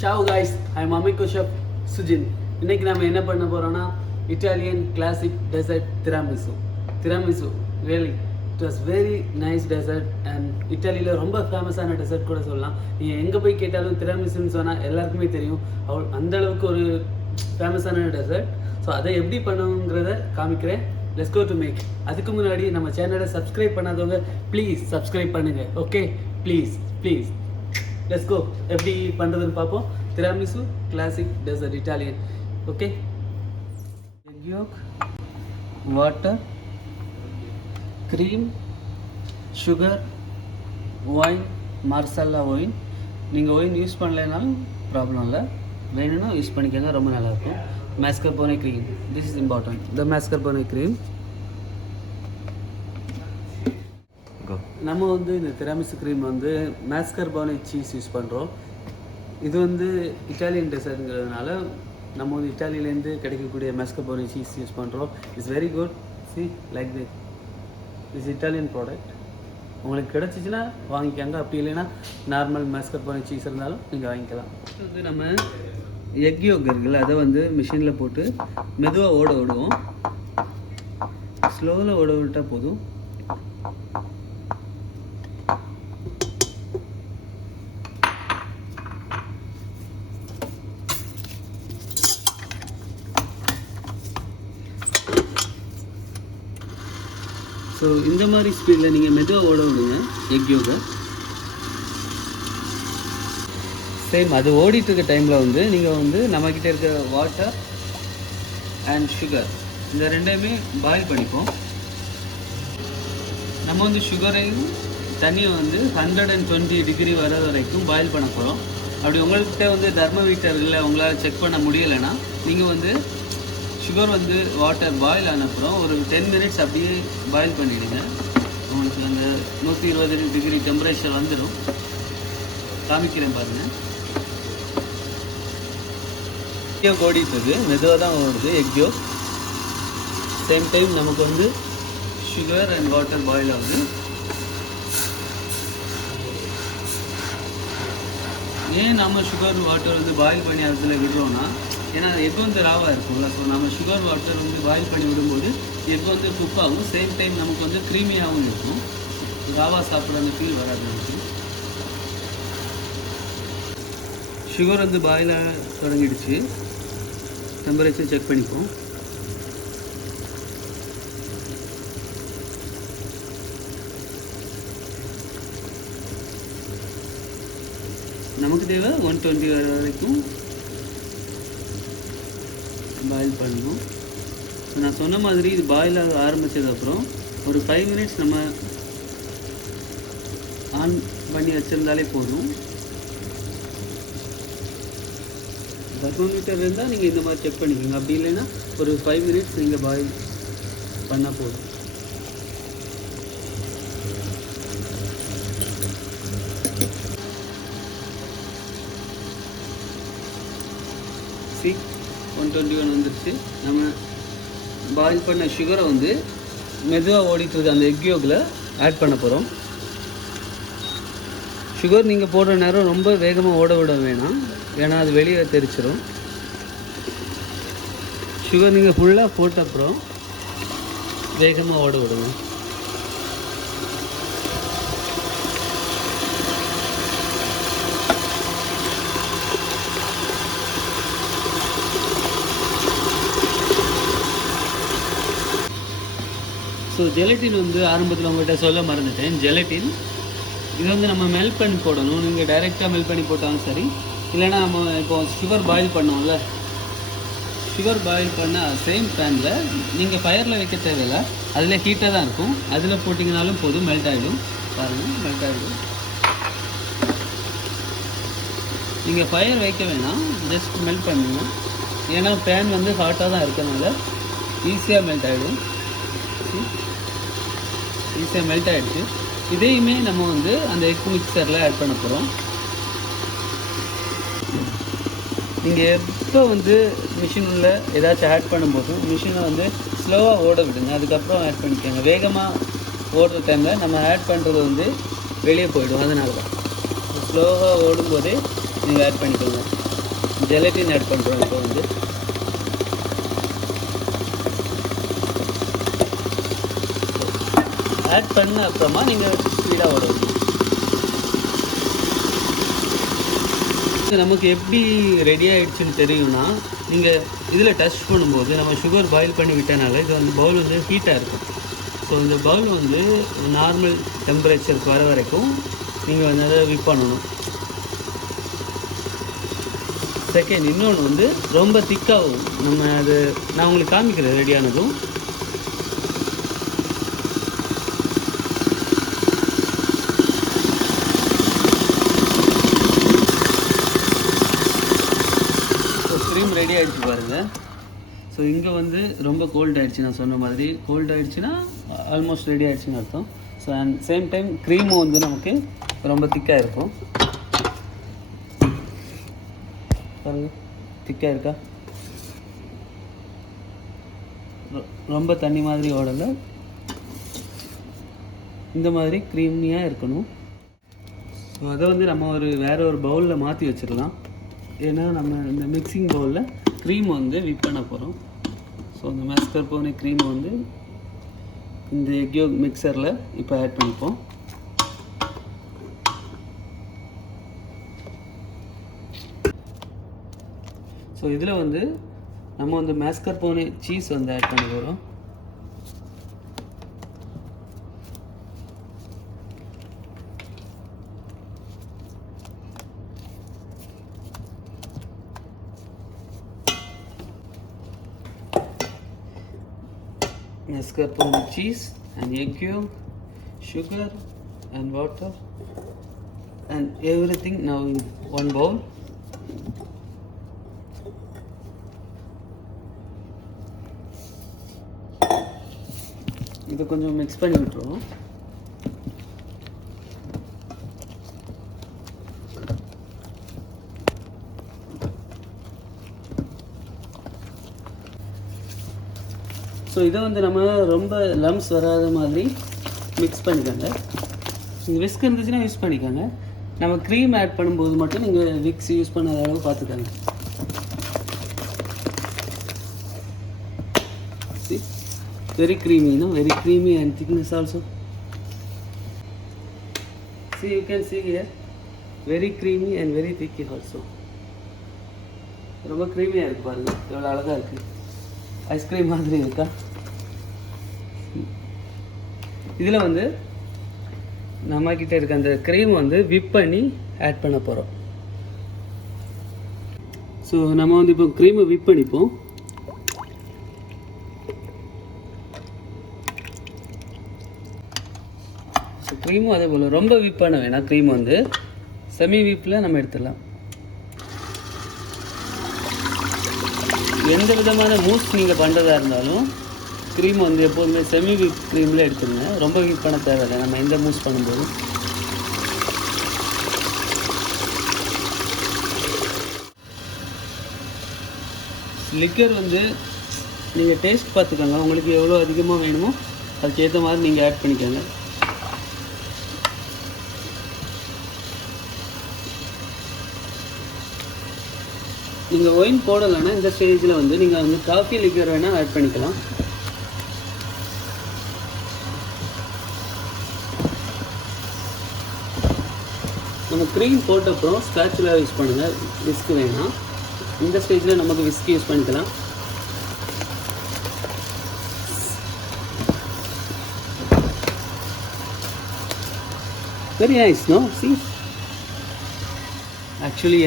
Ciao guys, I'm amico chef Sujin. இன்னைக்கு நாம என்ன பண்ண போறோம்னா Italian classic dessert tiramisu. Tiramisu really it was very nice dessert and இத்தாலியில ரொம்ப ஃபேமஸான டெசர்ட் கூட சொல்லலாம். நீங்க எங்க போய் கேட்டாலும் tiramisன்னு சொன்னா எல்லாருக்குமே தெரியும். அந்த அளவுக்கு ஒரு ஃபேமஸான டெசர்ட். ஸோ அதை எப்படி பண்ணணுங்கிறத காமிக்கிறேன். Let's go to make. அதுக்கு முன்னாடி நம்ம சேனலை சப்ஸ்கிரைப் பண்ணாதவங்க ப்ளீஸ் சப்ஸ்கிரைப் பண்ணுங்க. Okay please please. Let's go எப்படி பண்ணுறதுன்னு பார்ப்போம். Tiramisu classic dessert Italian. Okay, egg yolk, water, cream, sugar, wine, marsala wine. நீங்கள் ஒயின் யூஸ் பண்ணலைனாலும் ப்ராப்ளம் இல்லை, வேணும்னா யூஸ் பண்ணிக்கோங்க, ரொம்ப நல்லாயிருக்கும். Mascarpone cream, this is important. The mascarpone cream. நம்ம வந்து இந்த திராமிசு க்ரீம் வந்து மாஸ்கர்போனே சீஸ் யூஸ் பண்ணுறோம். இது வந்து இட்டாலியன் டெசர்ட்ங்கிறதுனால நம்ம வந்து இட்டாலியிலேருந்து கிடைக்கக்கூடிய மாஸ்கர்போனே சீஸ் யூஸ் பண்ணுறோம். It's very good. See like this Italian product. உங்களுக்கு கிடச்சிச்சின்னா வாங்கிக்கோங்க, அப்படி இல்லைன்னா நார்மல் மாஸ்கர்போனே சீஸ் இருந்தாலும் நீங்கள் வாங்கிக்கலாம். வந்து நம்ம எக் யோக் இருக்குல்ல, அதை வந்து மிஷினில் போட்டு மெதுவாக ஓட விடுவோம். ஸ்லோவில் ஓட விட்டால் போதும். ஸோ இந்த மாதிரி ஸ்பீடில் நீங்கள் மெதுவாக ஓட விடுங்க எக் யோகை. சேம் அது ஓடிட்டு இருக்க டைமில் வந்து நீங்கள் வந்து நம்மக்கிட்ட இருக்க வாட்டர் அண்ட் சுகர் இந்த ரெண்டையுமே பாயில் பண்ணிப்போம். நம்ம வந்து சுகரையும் தண்ணியை வந்து 120 டிகிரி வர வரைக்கும் பாயில் பண்ண போகிறோம். அப்படி உங்கள்கிட்ட வந்து தர்மமீட்டர் இல்லை, உங்களால் செக் பண்ண முடியலைன்னா நீங்கள் வந்து சுகர் வந்து வாட்டர் பாயில் ஆனப்புறம் ஒரு 10 மினிட்ஸ் அப்படியே பாயில் பண்ணிவிடுங்க. உங்களுக்கு அந்த 120 டிகிரி டெம்பரேச்சர் வந்துடும். காமிக்கிறேன் பாருங்கள். எக் யோக் ஓடிட்டுருக்கு, மெதுவாக தான் ஓடுது எக் யோக். சேம் டைம் நமக்கு வந்து சுகர் அண்ட் வாட்டர் பாயில் ஆகுது. ஏன் நம்ம சுகர் வாட்டர் வந்து பாயில் பண்ணி அதில் விடுறோன்னா, ஏன்னா எக் வந்து ராவாக இருக்கும்ல. ஸோ நம்ம சுகர் வாட்டர் வந்து பாயில் பண்ணி விடும்போது எக் வந்து குக் ஆகும். சேம் டைம் நமக்கு வந்து க்ரீமியாகவும் இருக்கும். ராவா சாப்பிட்ற அந்த ஃபீல் வராது நமக்கு. சுகர் வந்து பாயிலாக தொடங்கிடுச்சு. டெம்பரேச்சர் செக் பண்ணிப்போம். நமக்கு தேவை 120 வர வரைக்கும் பாயில் பண்ணணும். நான் சொன்ன மாதிரி இது பாயில் ஆக ஆரம்பித்ததுக்கப்புறம் ஒரு 5 மினிட்ஸ் நம்ம ஆன் பண்ணி வச்சுருந்தாலே போதும். தெர்மோமீட்டர் இருந்தால் நீங்கள் இந்த மாதிரி செக் பண்ணிக்கோங்க. அப்படி இல்லைன்னா ஒரு 5 மினிட்ஸ் நீங்கள் பாயில் பண்ணால் போதும். சி 121 வந்துருச்சு. நம்ம பாயில் பண்ண சுகரை வந்து மெதுவாக ஓடிட்டுருக்கு அந்த எக் யோக்கில் ஆட் பண்ண போகிறோம். சுகர் நீங்கள் போடுற நேரம் ரொம்ப வேகமாக ஓட விட வேணாம், ஏன்னா அது வெளியே தெரிச்சிடும். சுகர் நீங்கள் ஃபுல்லாக போட்ட அப்புறம் வேகமாக ஓட விடுங்க. ஸோ ஜெலட்டின் வந்து ஆரம்பத்தில் உங்கள்கிட்ட சொல்ல மறந்துட்டேன். ஜெலட்டின் இது வந்து நம்ம மெல்ட் பண்ணி போடணும். நீங்கள் டைரெக்டாக மெல்ட் பண்ணி போட்டாலும் சரி, இல்லைனா நம்ம இப்போ சுகர் பாயில் பண்ணோம்ல, சுகர் பாயில் பண்ண சேம் பேனில் நீங்கள் ஃபயரில் வைக்க தேவையில்லை, அதில் ஹீட்டாக தான் இருக்கும். அதில் போட்டிங்கனாலும் போதும், மெல்ட் ஆகிடும். பாருங்கள், மெல்ட் ஆகிடும். நீங்கள் ஃபயர் வைக்க வேணாம், ஜஸ்ட் மெல்ட் பண்ணுங்க. ஏன்னா பேன் வந்து ஹாட்டாக தான் இருக்கிறதுனால ஈஸியாக மெல்ட் ஆகிடும். ஈஸியாக மெல்ட் ஆகிடுச்சு. இதையுமே நம்ம வந்து அந்த எக் மிக்சரில் ஆட் பண்ண போகிறோம். நீங்கள் எப்போ வந்து மிஷினில் ஏதாச்சும் ஆட் பண்ணும்போதும் மிஷினை வந்து ஸ்லோவாக ஓட விடுங்க, அதுக்கப்புறம் ஆட் பண்ணிக்கோங்க. வேகமாக ஓடுற டைமில் நம்ம ஆட் பண்ணுறது வந்து வெளியே போயிடும். அதனால தான் ஸ்லோவாக ஓடும்போதே நீங்கள் ஆட் பண்ணிக்கோங்க. ஜெலட்டின் ஆட் பண்ணுறோம். இப்போ வந்து ஆட் பண்ண அப்புறமா நீங்கள் ஸ்பீடாக ஓடணும். நமக்கு எப்படி ரெடி ஆகிடுச்சுன்னு தெரியும்னா, நீங்கள் இதில் டச் பண்ணும்போது நம்ம சுகர் பாயில் பண்ணி விட்டனால இது வந்து பவுல் வந்து ஹீட்டாக இருக்கும். ஸோ இந்த பவுல் வந்து நார்மல் டெம்பரேச்சருக்கு வர வரைக்கும் நீங்கள் வந்து அதை விப் பண்ணணும். செகண்ட், இன்னொன்று வந்து ரொம்ப திக்காகும். நம்ம அது நான் உங்களுக்கு காமிக்கிறேன் ரெடியானதும். க்ரீம் ரெடி ஆகிடுச்சு பாருங்கள். ஸோ இங்கே வந்து ரொம்ப கோல்ட் ஆகிடுச்சு. நான் சொன்ன மாதிரி கோல்ட் ஆகிடுச்சுன்னா ஆல்மோஸ்ட் ரெடி ஆகிடுச்சின்னு அர்த்தம். ஸோ அண்ட் சேம் டைம் க்ரீமும் வந்து நமக்கு ரொம்ப திக்காக இருக்கும். பாருங்கள், திக்காக இருக்கா? ரொம்ப தண்ணி மாதிரி ஓடலை, இந்த மாதிரி க்ரீமியாக இருக்கணும். ஸோ அதை வந்து நம்ம வேறு ஒரு பவுலில் மாற்றி வச்சிடலாம். ஏன்னா நம்ம இந்த மிக்சிங் பவுலில் க்ரீம் வந்து விப் பண்ண போகிறோம். ஸோ இந்த மாஸ்கர்போனே க்ரீமை வந்து இந்த எக் யோக் மிக்சரில் இப்போ ஆட் பண்ணிப்போம். ஸோ இதில் வந்து நம்ம வந்து மாஸ்கர்போனே சீஸ் வந்து ஆட் பண்ண போகிறோம். Mascarpone cheese and egg yolk, sugar and water and everything now in one bowl. இதை கொஞ்சம் மிக்ஸ் பண்ணி விட்டுருவோம். ஸோ இதை வந்து நம்ம ரொம்ப லம்ஸ் வராத மாதிரி மிக்ஸ் பண்ணிக்கோங்க. நீங்கள் விஸ்க் இருந்துச்சுன்னா யூஸ் பண்ணிக்கோங்க. நம்ம க்ரீம் ஆட் பண்ணும்போது மட்டும் நீங்கள் விக்ஸ் யூஸ் பண்ணாத அளவு பார்த்துக்கோங்க. very creamy, no? Very creamy and thickness also. See, you can see here, very creamy and very thick also. ரொம்ப க்ரீமியாக இருக்குது பாருங்கள், எவ்வளோ அழகாக இருக்குது. ஐஸ்கிரீம் மாதிரி இருக்கா? இதில் வந்து நம்மக்கிட்ட இருக்க அந்த க்ரீம் வந்து விப் பண்ணி ஆட் பண்ண போகிறோம். ஸோ நம்ம வந்து இப்போ க்ரீமை விப் பண்ணிப்போம். ஸோ க்ரீமும் அதே போல் ரொம்ப விப் பண்ண வேணாம். க்ரீம் வந்து செமி விப்பில் நம்ம எடுத்துடலாம். எந்த விதமான மூஸ் நீங்கள் பண்ணுறதா இருந்தாலும் க்ரீம் வந்து எப்போதுமே செமி விப் க்ரீமில் எடுத்துருங்க. ரொம்ப விப் பண்ண தேவையில்லை நம்ம எந்த மூஸ் பண்ணும்போது. லிக்கர் வந்து நீங்கள் டேஸ்ட் பார்த்துக்கோங்க. உங்களுக்கு எவ்வளோ அதிகமாக வேணுமோ அதுக்கேற்ற மாதிரி நீங்கள் ஆட் பண்ணிக்கோங்க. நீங்கள் ஒயின் போடலைன்னா இந்த ஸ்டேஜில் வந்து நீங்கள் வந்து காஃபி லிக்கர் வேணால் ஆட் பண்ணிக்கலாம். நம்ம க்ரீம் போட்ட அப்புறம் ஸ்காட்ச்ல யூஸ் பண்ணுங்கள், விஸ்க் வேணாம். இந்த ஸ்டேஜில் நமக்கு விஸ்க் யூஸ் பண்ணிக்கலாம். Very nice, no? See, actually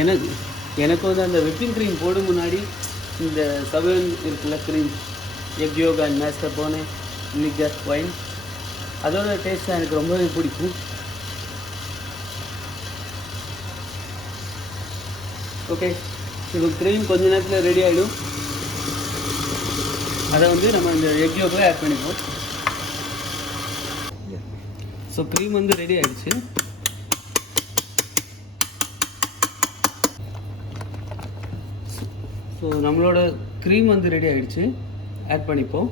எனக்கு வந்து அந்த விப்பிங் க்ரீம் போடும் முன்னாடி இந்த சவன் இருக்குல்ல cream, egg yolk and mascarpone liqueur wine, அதோட டேஸ்ட் எனக்கு ரொம்பவே பிடிக்கும். ஓகே, இப்போ க்ரீம் கொஞ்ச நேரத்தில் ரெடி ஆகிடும். அதை வந்து நம்ம இந்த எக் யோக்கில் ஆட் பண்ணிப்போம். ஸோ க்ரீம் வந்து ரெடி ஆகிடுச்சு. ஸோ நம்மளோட க்ரீம் வந்து ரெடி ஆகிடுச்சு. ஆட் பண்ணிப்போம்.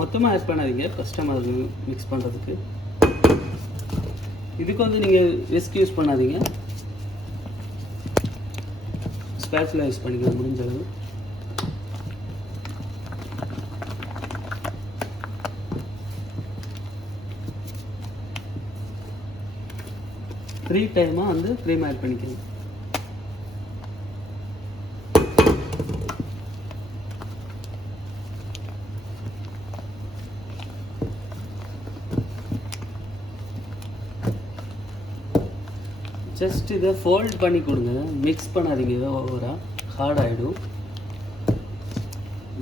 மொத்தமாக ஆட் பண்ணாதீங்க, கஷ்டமாக இருக்குது மிக்ஸ் பண்ணுறதுக்கு. இதுக்கு வந்து நீங்கள் விஸ்க் யூஸ் பண்ணாதீங்க. ஸ்பேச்சுலா யூஸ் பண்ணிக்கலாம் முடிஞ்ச அளவு. த்ரீ டைமாக வந்து க்ரீம் ஆட் பண்ணிக்கலாம். ஜஸ்ட் இதை ஃபோல்ட் பண்ணி கொடுங்க, மிக்ஸ் பண்ணாதீங்க, இதை ஓவராக ஹார்ட் ஆகிடும்.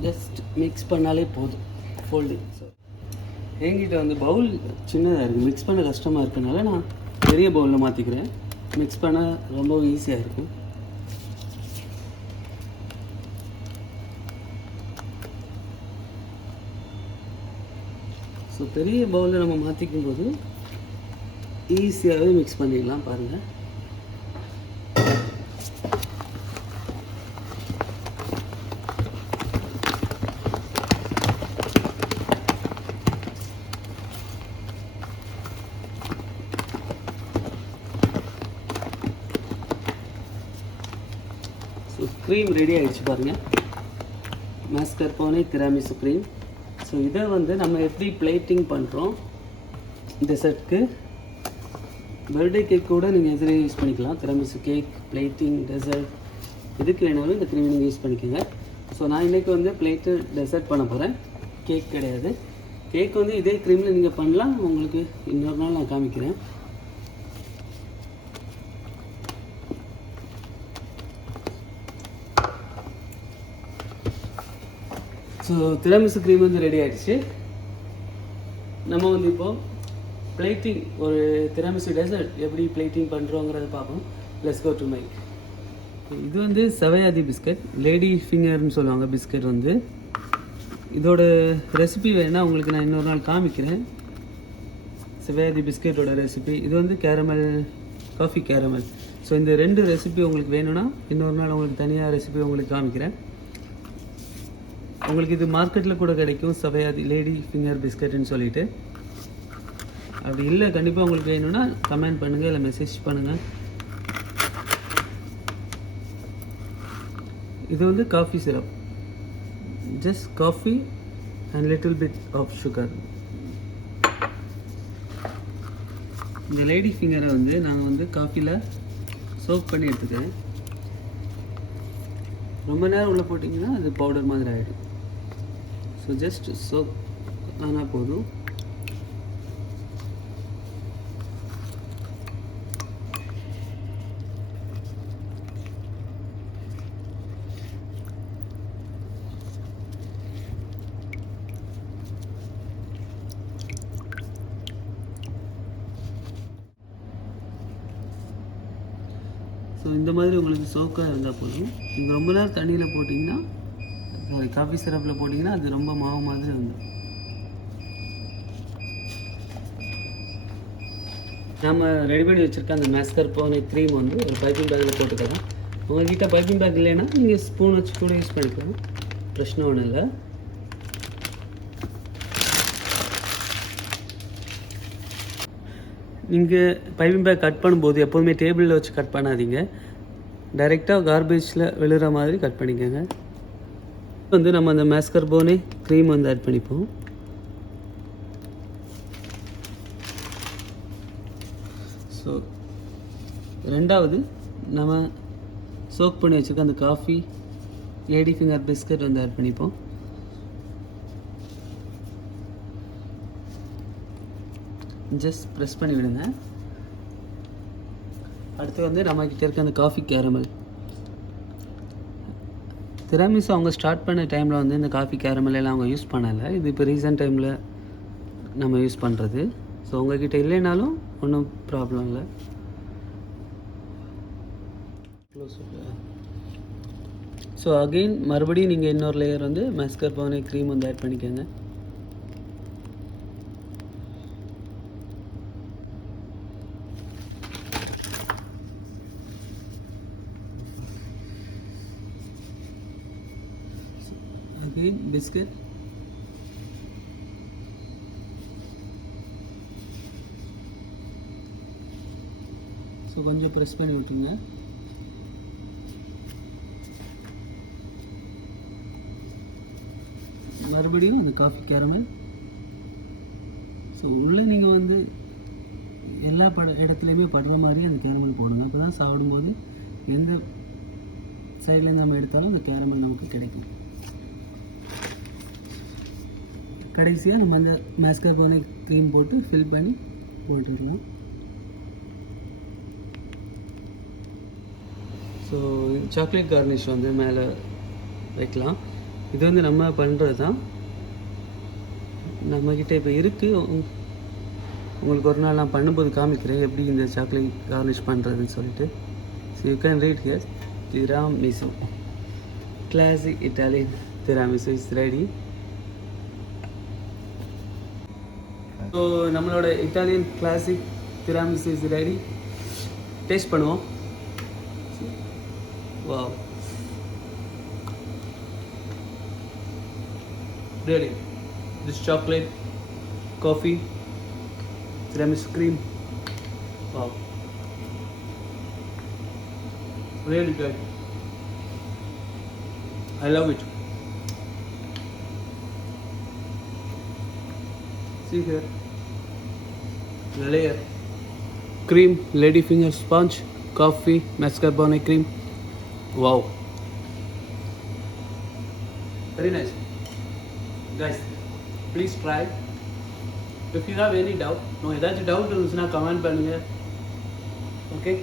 ஜஸ்ட் மிக்ஸ் பண்ணாலே போதும். ஃபோல்டு. ஸோ என்கிட்ட வந்து பவுல் சின்னதாக இருக்குது, மிக்ஸ் பண்ண கஷ்டமாக இருக்கனால நான் பெரிய பவுலில் மாற்றிக்கிறேன். மிக்ஸ் பண்ண ரொம்ப ஈஸியாக இருக்கும். ஸோ பெரிய பவுலில் நம்ம மாற்றிக்கும் போது ஈஸியாகவே மிக்ஸ் பண்ணிடலாம். பாருங்கள், ஸோ க்ரீம் ரெடி ஆகிடுச்சு பாருங்கள். மாஸ்கர்போனே திராமிசு க்ரீம். ஸோ இதை வந்து நம்ம எப்படி பிளேட்டிங் பண்ணுறோம் டெசர்ட்க்கு, பர்த்டே கேக் கூட நீங்கள் இதில் யூஸ் பண்ணிக்கலாம். திராமிசு கேக், பிளேட்டிங், டெசர்ட் எதுக்கு வேணாலும் இந்த க்ரீம் நீங்கள் யூஸ் பண்ணிக்கோங்க. ஸோ நான் இன்றைக்கி வந்து பிளேட்டு டெசர்ட் பண்ண போகிறேன், கேக் கிடையாது. கேக் வந்து இதே க்ரீமில் நீங்கள் பண்ணலாம், உங்களுக்கு இன்னொரு நாள் நான் காமிக்கிறேன். ஸோ திராமிசு க்ரீம் வந்து ரெடி ஆகிடுச்சு. நம்ம வந்து இப்போது பிளேட்டிங், ஒரு திராமிசு டெசர்ட் எப்படி பிளேட்டிங் பண்ணுறோங்கிறத பார்ப்போம். Let's go to make. இது வந்து சவையாதி பிஸ்கட், லேடி ஃபிங்கர்னு சொல்லுவாங்க பிஸ்கட் வந்து. இதோட ரெசிபி வேணால் உங்களுக்கு நான் இன்னொரு நாள் காமிக்கிறேன். சவையாதி பிஸ்கெட்டோட ரெசிபி இது வந்து கேரமல், காஃபி கேரமல். ஸோ இந்த 2 ரெசிபி உங்களுக்கு வேணும்னா இன்னொரு நாள் உங்களுக்கு தனியாக ரெசிபி உங்களுக்கு காமிக்கிறேன். உங்களுக்கு இது மார்க்கெட்டில் கூட கிடைக்கும், சவையாதி லேடி ஃபிங்கர் பிஸ்கட்னு சொல்லிட்டு. அப்படி இல்லை, கண்டிப்பாக உங்களுக்கு வேணும்னா கமெண்ட் பண்ணுங்கள், இல்லை மெசேஜ் பண்ணுங்கள். இது வந்து coffee syrup, just coffee and little bit of sugar. இந்த லேடி ஃபிங்கரை வந்து நான் வந்து காஃபியில் சோக் பண்ணி எடுத்துக்கிறேன். ரொம்ப நேரம் உள்ளே போட்டிங்கன்னா அது பவுடர் மாதிரி ஆகிடும். ஸோ ஜஸ்ட் சோக் ஆனால் போதும். ஸோ இந்த மாதிரி உங்களுக்கு சோக்காக இருந்தால் போதும். நீங்கள் ரொம்ப நேரம் தண்ணியில் போட்டிங்கன்னா, சாரி காஃபி சிரப்பில் போட்டிங்கன்னா அது ரொம்ப மாவு மாதிரி வந்துடும். நம்ம ரெடி பண்ணி வச்சுருக்க அந்த மாஸ்கர்போனே க்ரீம் வந்து ஒரு பைப்பிங் பேக்கில் போட்டுக்கலாம். உங்கள்கிட்ட பைப்பிங் பேக் இல்லைன்னா நீங்கள் ஸ்பூன் வச்சு கூட யூஸ் பண்ணிக்கலாம், பிரச்சனை ஒன்றும் இல்லை. நீங்கள் பைப்பிங் பேக் கட் பண்ணும்போது எப்போதுமே டேபிளில் வச்சு கட் பண்ணாதீங்க, டைரெக்டாக கார்பேஜில் விழுற மாதிரி கட் பண்ணிக்கோங்க. வந்து நம்ம அந்த மாஸ்கர்போனே க்ரீம் வந்து ஆட் பண்ணிப்போம். ஸோ ரெண்டாவது நம்ம சோக் பண்ணி வச்சுருக்க அந்த காஃபி லேடி ஃபிங்கர் பிஸ்கட் வந்து ஆட் பண்ணிப்போம். ஜஸ்ட் ப்ரெஸ் பண்ணி விடுங்க. அடுத்து வந்து நம்மக்கிட்ட இருக்க அந்த காஃபி கேரமல். திராமிசு அவங்க ஸ்டார்ட் பண்ண டைமில் வந்து இந்த காஃபி கேரமல் எல்லாம் அவங்க யூஸ் பண்ணலை. இது இப்போ ரீசன்ட் டைமில் நம்ம யூஸ் பண்ணுறது. ஸோ உங்கள்கிட்ட இல்லைனாலும் ஒன்றும் ப்ராப்ளம் இல்லை. ஸோ அகெயின் மறுபடியும் நீங்கள் இன்னொரு லேயர் வந்து மாஸ்கர்போனே க்ரீம் வந்து ஆட் பண்ணிக்கோங்க. again biscuit. ஸோ கொஞ்சம் ப்ரெஸ் பண்ணி விட்டுருங்க. மறுபடியும் அந்த காஃபி கேரமல். ஸோ உள்ளே நீங்கள் வந்து எல்லா இடத்துலையுமே படுற மாதிரி அந்த கேரமல் போடுங்க. அப்போ தான் சாப்பிடும்போது எந்த சைட்லேருந்து நம்ம எடுத்தாலும் அந்த கேரமல் நமக்கு கிடைக்கும். கடைசியாக நம்ம அந்த மாஸ்கார்போனே க்ரீம் போட்டு ஃபில் பண்ணி போட்டுடலாம். ஸோ சாக்லேட் கார்னிஷ் வந்து மேலே வைக்கலாம். இது வந்து நம்ம பண்ணுறது தான், நம்மக்கிட்ட இப்போ இருக்குது. உங்களுக்கு ஒரு நாள் நான் பண்ணும்போது காமிக்கிறேன் எப்படி இந்த சாக்லேட் கார்னிஷ் பண்ணுறதுன்னு சொல்லிட்டு. So you can read here. Tiramisu, classic Italian Tiramisu is ready. So நம்மளோட Italian classic Tiramisu is ready. Taste பண்ணுவோம். Wow, really, this chocolate, coffee, Tiramisu cream, wow, really good. I love it. See here, the layer, cream, lady finger sponge, coffee, mascarpone cream, wow, very nice. Guys, please try. If you have any doubt, no, ஏதாச்சும் doubt இருந்துச்சுன்னா comment பண்ணுங்க. Okay.